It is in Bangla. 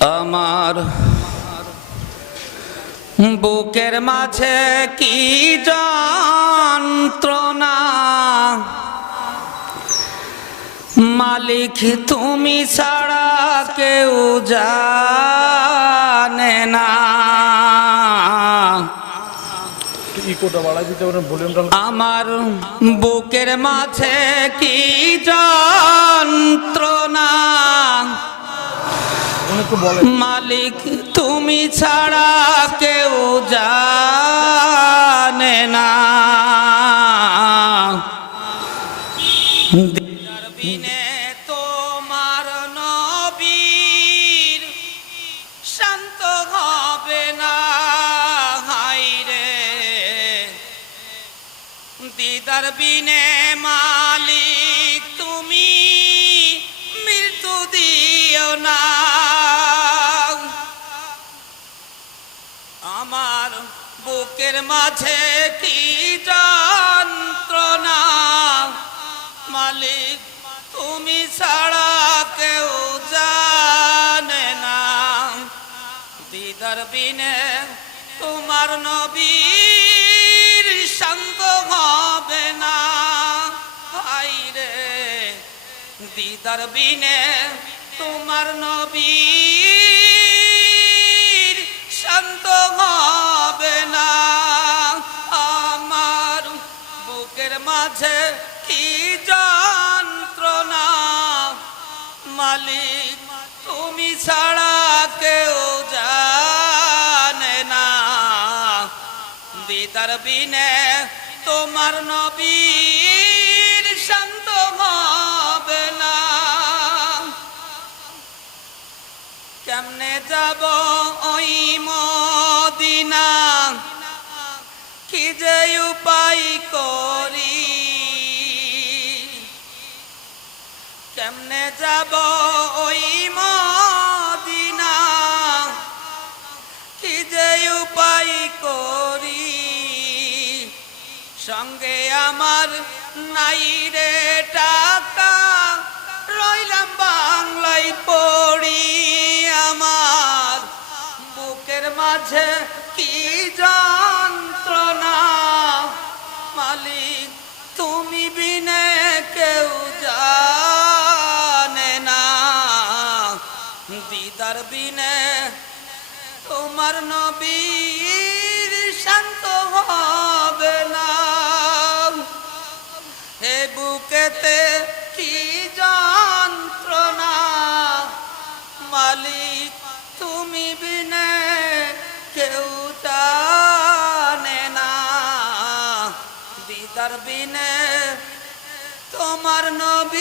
আমার বুকের মাঝে কি যন্ত্রণা? মালিক তুমি ছাড়া কেউ জানে না। আমার বুকের মাঝে কি বলেন মালিক তুমি ছাড়া কেউ জানে না। দিদার বিনে তোমার নবীর না দিদার বিনে বুকের মাঝে কি যন্ত্রণা? মালিক, তুমি ছাড়া কেউ জানে না। দিদার বিনে তোমার নবীর সঙ্গ হবে না। ভাই রে, দিদার বিনে তোমার নবীর বুকের মাঝে কি যন্ত্রণা? মালিক, তুমি ছাড়া কেউ জানে না। দিদার বিনে তোমার নবীর শান্ত হবে না। কেমনে যাব যে উপায় করি, কেমনে যাব ওই মদিনা? কি যে উপায় করি? সঙ্গে আমার নাই রে টাকা। রইলাম বাংলায় পড়ি আমার। বুকের মাঝে কি যন্ত্রণা বিনে তোমার নবীর শান্ত হবে না। হে বুকেতে কি যন্ত্রণা? মালিক তুমি বিনে কেউ জানে না। দিদার বিনে তোমার শান্ত